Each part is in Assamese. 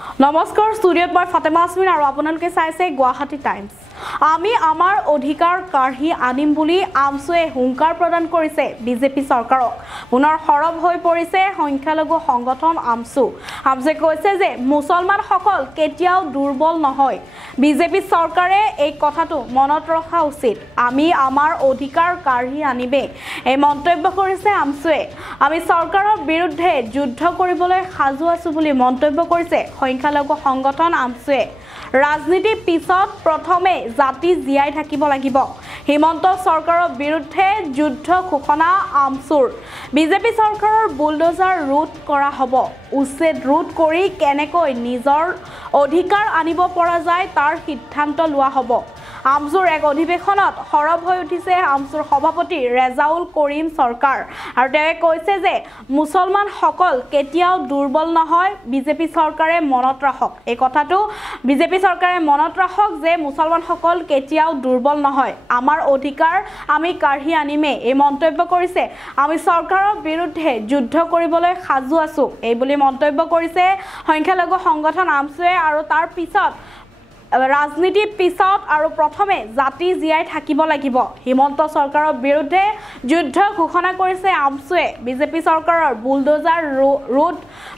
নমস্কাৰ ষ্টুডিঅ'ত মই ফাতেমা আসমিন আৰু আপোনালোকে চাইছে গুৱাহাটী টাইমছ। আমি আমাৰ অধিকাৰ কাঢ়ি আনিম বুলি আমছুৱে হুংকাৰ প্ৰদান কৰিছে বিজেপি চৰকাৰক। পুনৰ সৰব হৈ পৰিছে সংখ্যালঘু সংগঠন আমছু। আমছুৱে কৈছে যে মুছলমানসকল কেতিয়াও দুৰ্বল নহয়। বিজেপি চৰকাৰে এই কথাটো মনত ৰখা উচিত। আমি আমাৰ অধিকাৰ কাঢ়ি আনিবে, এই মন্তব্য কৰিছে আমছুৱে। আমি চৰকাৰৰ বিৰুদ্ধে যুদ্ধ কৰিবলৈ সাজু আছো বুলি মন্তব্য কৰিছে সংখ্যালঘু সংগঠন আমছুৱে। ৰাজনীতি পিছত প্ৰথমে জাতি জীয়াই থাকিব লাগিব। হিমন্ত চৰকাৰৰ বিৰুদ্ধে যুদ্ধ ঘোষণা আমছুৰ। বিজেপি চৰকাৰৰ বুলডোজাৰ ৰোধ কৰা হ'ব। উচ্ছেদ ৰোধ কৰি কেনেকৈ নিজৰ অধিকাৰ আনিব পৰা যায় তাৰ সিদ্ধান্ত লোৱা হ'ব। আমছুৰ এক অধিৱেশনত সৰব হৈ উঠিছে আমছুৰ সভাপতি ৰেজাউল কৰিম চৰকাৰ আৰু তেওঁ কৈছে যে মুছলমানসকল কেতিয়াও দুৰ্বল নহয়। বিজেপি চৰকাৰে মনত ৰাখক, এই কথাটো বিজেপি চৰকাৰে মনত ৰাখক যে মুছলমানসকল কেতিয়াও দুৰ্বল নহয়। আমাৰ অধিকাৰ আমি কাঢ়ি আনিমে, এই মন্তব্য কৰিছে। আমি চৰকাৰৰ বিৰুদ্ধে যুদ্ধ কৰিবলৈ সাজু আছো, এই বুলি মন্তব্য কৰিছে সংখ্যালঘু সংগঠন আমছুৱে। আৰু তাৰ পিছত ৰাজনীতিৰ পিছত আৰু প্ৰথমে জাতি জীয়াই থাকিব লাগিব। হিমন্ত চৰকাৰৰ বিৰুদ্ধে যুদ্ধ ঘোষণা কৰিছে আমছুৱে। বিজেপি চৰকাৰৰ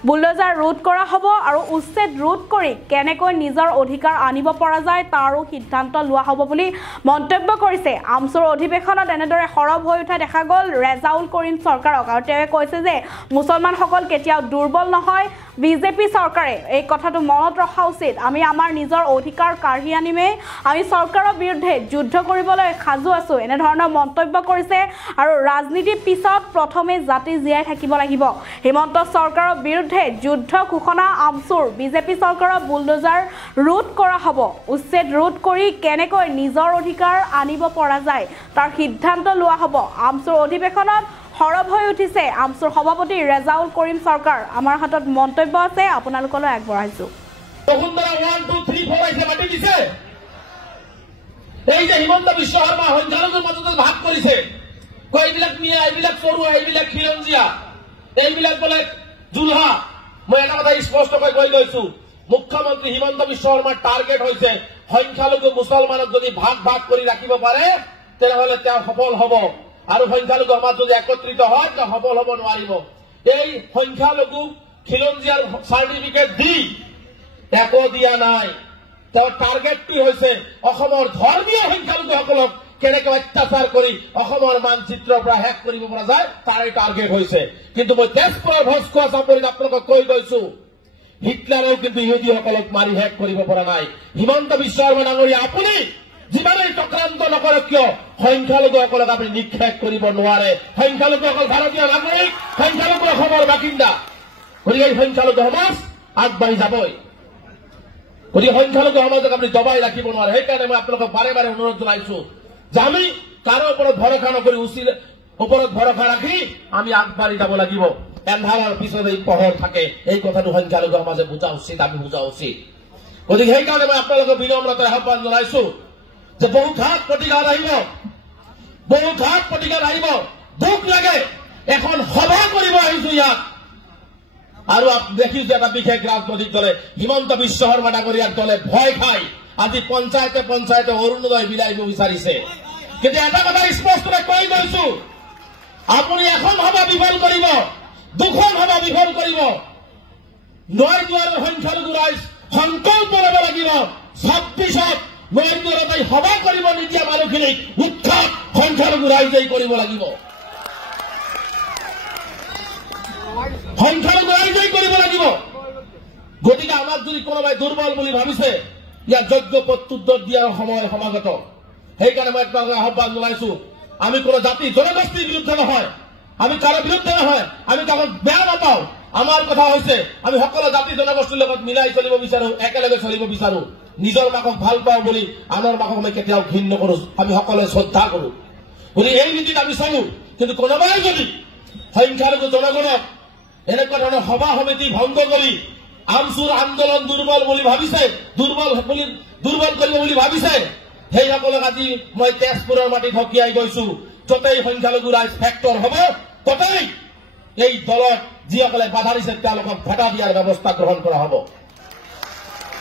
বুলডোজাৰ ৰোধ কৰা হ'ব আৰু উচ্ছেদ ৰোধ কৰি কেনেকৈ নিজৰ অধিকাৰ আনিব পৰা যায় তাৰো সিদ্ধান্ত লোৱা হ'ব বুলি মন্তব্য কৰিছে। আমছুৰ অধিৱেশনত এনেদৰে সৰব হৈ উঠা দেখা গ'ল ৰেজাউল কৰিম চৰকাৰক আৰু তেওঁ কৈছে যে মুছলমানসকল কেতিয়াও দুৰ্বল নহয়। বিজেপি চৰকাৰে এই কথাটো মনত ৰখা উচিত। আমি আমাৰ নিজৰ অধিকাৰ কাঢ়ি আনিমে, আমি চৰকাৰৰ বিৰুদ্ধে যুদ্ধ কৰিবলৈ সাজু আছো, এনেধৰণৰ মন্তব্য কৰিছে। আৰু ৰাজনীতিৰ পিছত প্ৰথমে জাতি জীয়াই থাকিব লাগিব। হিমন্ত চৰকাৰৰ বিৰুদ্ধে যুদ্ধ ঘোষণা আমছুৰ। বিজেপি চৰকাৰৰ বুলডোজাৰ ৰোধ কৰা হ'ব। উচ্ছেদ ৰোধ কৰি কেনেকৈ নিজৰ অধিকাৰ আনিব পৰা যায় তাৰ সিদ্ধান্ত লোৱা হ'ব। আমছুৰ অধিৱেশনত সৰব হৈ উঠিছে আমছুৰ সভাপতি ৰেজাউল কৰিম চৰকাৰ। আমাৰ হাতত মন্তব্য আছে, আপোনালোকলৈ আগবঢ়াইছো। এই যে হিমন্ত বিশ্ব শৰ্মা সংখ্যালঘুৰ মাজতে ভাগ কৰিছে, এইবিলাক মিয়া, এইবিলাক চৰুৱা, এইবিলাক খিলঞ্জীয়া, এইবিলাক বোলে জুলহা। মই এটা কথা স্পষ্টকৈ কৈ লৈছো, মুখ্যমন্ত্ৰী হিমন্ত বিশ্ব শৰ্মাৰ টাৰ্গেট হৈছে সংখ্যালঘু মুছলমানক যদি ভাগ ভাগ কৰি ৰাখিব পাৰে তেনেহলে তেওঁ সফল হ'ব। আৰু সংখ্যালঘু সমাজ যদি একত্ৰিত হয় তেওঁ সফল হ'ব নোৱাৰিব। এই সংখ্যালঘু খিলঞ্জীয়াৰ চাৰ্টিফিকেট দি একো দিয়া নাই। তেওঁৰ টাৰ্গেটটো হৈছে অসমৰ ধৰ্মীয় সংখ্যালঘুসকলক কেনেকৈ অত্যাচাৰ কৰি অসমৰ মানচিত্ৰৰ পৰা শেষ কৰিব পৰা যায় তাৰে টাৰ্গেট হৈছে। কিন্তু মই তেজপুৰৰ ভোজ খোৱা চাপৰিত আপোনালোকক কৈ গৈছো, হিটলাৰেও কিন্তু ইহুদীসকলক মাৰি শেষ কৰিব পৰা নাই। হিমন্ত বিশ্ব শৰ্মা ডাঙৰীয়া, আপুনি যিমানেই চক্ৰান্ত নকৰক কিয় সংখ্যালঘুসকলক আপুনি নিক্ষেপ কৰিব নোৱাৰে। সংখ্যালঘুসকল ভাৰতীয় নাগৰিক, সংখ্যালঘু অসমৰ বাসিন্দা। গতিকে এই সংখ্যালঘু সমাজ আগবাঢ়ি যাবই। গতিকে সংখ্যালঘু সমাজক আপুনি দবাই ৰাখিব নোৱাৰে। সেইকাৰণে মই আপোনালোকক বাৰে বাৰে অনুৰোধ জনাইছো যে আমি কাৰো ওপৰত ভৰসা নকৰি উচিত ওপৰত ভৰসা ৰাখি আমি আগবাঢ়ি যাব লাগিব। এন্ধাৰৰ পিছত এই পোহৰ থাকে, এই কথাটো সংখ্যালঘু সমাজে বুজা উচিত, আমি বুজা উচিত। গতিকে সেইকাৰণে মই আপোনালোকক বিনম্ৰতাৰে আহ্বান জনাইছো যে বহু ঘাট প্ৰতিঘাত আহিব, বহু ঘাট প্ৰতিঘাত আহিব। দুখ লাগে এখন সভা কৰিব আহিছো ইয়াত আৰু দেখিছো এটা বিশেষ ৰাজনৈতিক দলে হিমন্ত বিশ্ব শৰ্মা ডাঙৰীয়াৰ দলে ভয় খাই আজি পঞ্চায়তে পঞ্চায়তে অৰুণোদয় বিলাইব বিচাৰিছে। কিন্তু এটা কথা স্পষ্টকৈ কৈ গৈছো, আপুনি এখন সভা বিফল কৰিব, দুখন সভা বিফল কৰিব। ৯ দুৱাৰৰ সংখ্যালঘু ৰাইজ সংকল্প ল'ব লাগিব ২৬ত ৯ দুৱাৰত সভা কৰিব নিদিয়া মানুহখিনিক উৎখাত সংখ্যালঘু ৰাইজেই কৰিব লাগিব। সংখ্যালঘু ৰাইজেই কৰিব লাগিব। গতিকে আমাক যদি কোনোবাই দুৰ্বল বুলি ভাবিছে ইয়াৰ যোগ্য প্ৰত্যুত্তৰ দিয়াৰ সময় সমাগত। সেইকাৰণে মই আপোনালোকক আহ্বান জনাইছো, আমি কোনো জাতি জনগোষ্ঠীৰ বিৰুদ্ধে নহয়, আমি কাৰো বিৰুদ্ধে নহয়, আমি কাকো বেয়া নাপাওঁ। আমাৰ কথা হৈছে আমি সকলো জাতি জনগোষ্ঠীৰ লগত মিলাই চলিব বিচাৰো, একেলগে চলিব বিচাৰো। নিজৰ মাকক ভাল পাওঁ বুলি আনৰ মাকক আমি কেতিয়াও ঘৃণ নকৰো, আমি সকলোৱে শ্ৰদ্ধা কৰো। গতিকে এই নীতিত আমি চলো। কিন্তু কোনোবাই যদি সংখ্যালঘু জনগণক এনেকুৱা ধৰণৰ সভা সমিতি ভংগ কৰি আমছুৰ আন্দোলন দুৰ্বল বুলি ভাবিছে, দুৰ্বল কৰিব বুলি ভাবিছে, সেইসকলক আজি মই তেজপুৰৰ মাটিত হকিয়াই গৈছো। য'তেই সংখ্যালঘু ৰাইজ ফেক্টৰ হ'ব ততেই এই দলত যিসকলে বাধা দিছে তেওঁলোকক ভেটা দিয়াৰ ব্যৱস্থা গ্ৰহণ কৰা হ'ব।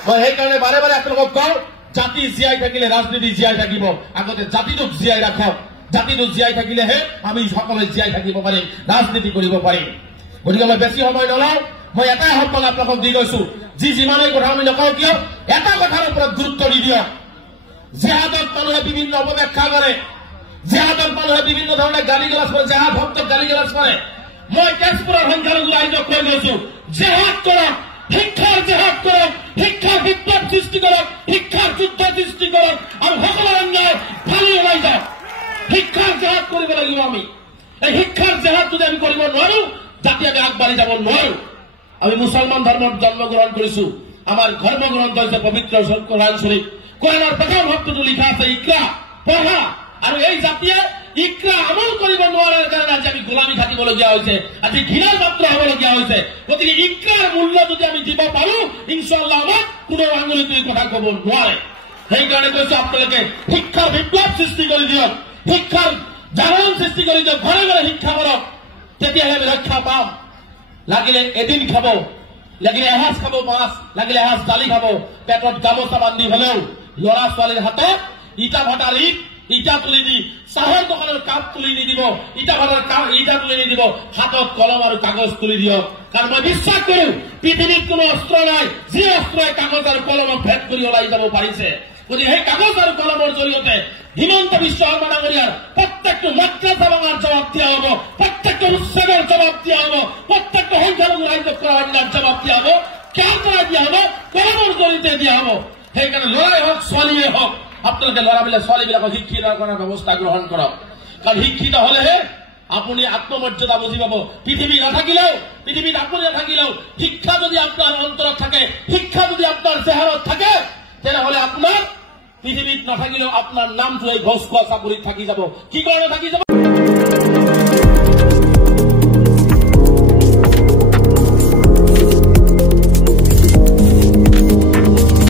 মই সেইকাৰণে বাৰে বাৰে আপোনালোকক কওঁ, জাতি জীয়াই থাকিলে ৰাজনীতি জীয়াই থাকিব। আগতে জাতিটোক জীয়াই ৰাখক, জাতিটো জীয়াই থাকিলেহে আমি সকলোৱে জীয়াই থাকিব পাৰিম, ৰাজনীতি কৰিব পাৰিম। গতিকে মই বেছি সময় নলওঁ, মই এটাই আহ্বান আপোনালোকক দি গৈছো, যিমানেই কথা আমি নকওঁ কিয়, এটা কথাৰ ওপৰত গুৰুত্ব দি দিয়ক। জেহাদত মানুহে বিভিন্ন অপব্যাখ্যা কৰে, জেহাদত মানুহে বিভিন্ন ধৰণে গালি গালাজ কৰে, জেহাদ ভক্তক গালি গালাজ কৰে। মই তেজপুৰৰ সংখ্যালঘু ৰাইজক কৈ গৈছো, জেহাদ কৰক, শিক্ষাৰ জেহাদ কৰক, শিক্ষাৰ বিপ্লৱ সৃষ্টি কৰক, শিক্ষাৰ যুদ্ধ সৃষ্টি কৰক, আৰু সকলো অন্যায় ফালি ওলাই যাওক। শিক্ষাৰ জেহাদ কৰিব লাগিব আমি। এই শিক্ষাৰ জেহাদ যদি আমি কৰিব নোৱাৰো, জাতি আমি আগবাঢ়ি যাব নোৱাৰো। আমি মুছলমান ধৰ্মত জন্মগ্ৰহণ কৰিছো, আমাৰ ধৰ্মগ্ৰন্থ হৈছে পবিত্ৰ কোৰাণ শ্বৰীফ। কোৰাণৰ প্ৰথম শব্দটো লিখা আছে ইকৰা, পঢ়া। আৰু এই জাতিয়ে ইকৰা আমল কৰিব নোৱাৰাৰ কাৰণে আজি আমি গোলামী থাকিবলগীয়া হৈছে, আজি ঘৃণাৰ পাত্ৰ হবলগীয়া হৈছে। গতিকে ইকৰাৰ মূল্য যদি আমি দিব পাৰো, ইনশাআল্লাহ আমাক কোনো আঙুলিটোৱে কথা কব নোৱাৰে। সেইকাৰণে কৈছো, আপোনালোকে শিক্ষাৰ বিপ্লৱ সৃষ্টি কৰি দিয়ক, শিক্ষাৰ জাগৰণ সৃষ্টি কৰি দিয়ক, ঘৰে ঘৰে শিক্ষা কৰক, তেতিয়াহে আমি ৰক্ষা পাম। লাগিলে এদিন খাব, লাগিলে এসাঁজ খাব মাছ, লাগিলে এসাঁজ দালি খাব, পেটত গামোচা বান্ধি হলেও লৰা ছোৱালীৰ হাতত ইটা ভাটাৰ ইটা তুলি দি, চাহৰ দোকানৰ কাপ তুলি নিদিব, ইটা ভাটাৰ ইটা তুলি নিদিব, হাতত কলম আৰু কাগজ তুলি দিয়ক। কাৰণ মই বিশ্বাস কৰো, পৃথিৱীত কোনো অস্ত্ৰ নাই যি অস্ত্ৰই কাগজ আৰু কলমক ভেদ কৰি ওলাই যাব পাৰিছে। গতিকে সেই কাগজ আৰু কলমৰ জৰিয়তে হিমন্ত বিশ্ব শৰ্মা ডাঙৰীয়াৰ প্ৰত্যেকটো মাদ্ৰাছা ভাঙাৰ জবাব দিয়া হব, প্ৰত্যেকটো উচ্ছেদৰ জবাব দিয়া হব, প্ৰত্যেকটো সংখ্যালঘু ৰাজ্য কৰা অন্যাৰ জবাব দিয়া হব, কাৰ দ্বাৰা দিয়া হব, কলমৰ জৰিয়তে দিয়া হব। সেইকাৰণে লৰাই হওক ছোৱালীয়ে হওক, আপোনালোকে ল'ৰাবিলাক ছোৱালীবিলাকক শিক্ষিত কৰাৰ ব্যৱস্থা গ্ৰহণ কৰক। কাৰণ শিক্ষিত হলেহে আপুনি আত্মমৰ্যাদা বুজি পাব। পৃথিৱী নাথাকিলেও, পৃথিৱীত আপুনি নাথাকিলেও, শিক্ষা যদি আপোনাৰ অন্তৰত থাকে, শিক্ষা যদি আপোনাৰ চেহাৰত থাকে, তেনেহলে আপোনাৰ পৃথিৱীত নাথাকিলেও আপোনাৰ নামটো এই ঘোষ খোৱা চাকৰিত থাকি যাব। কি কাৰণে থাকি যাব?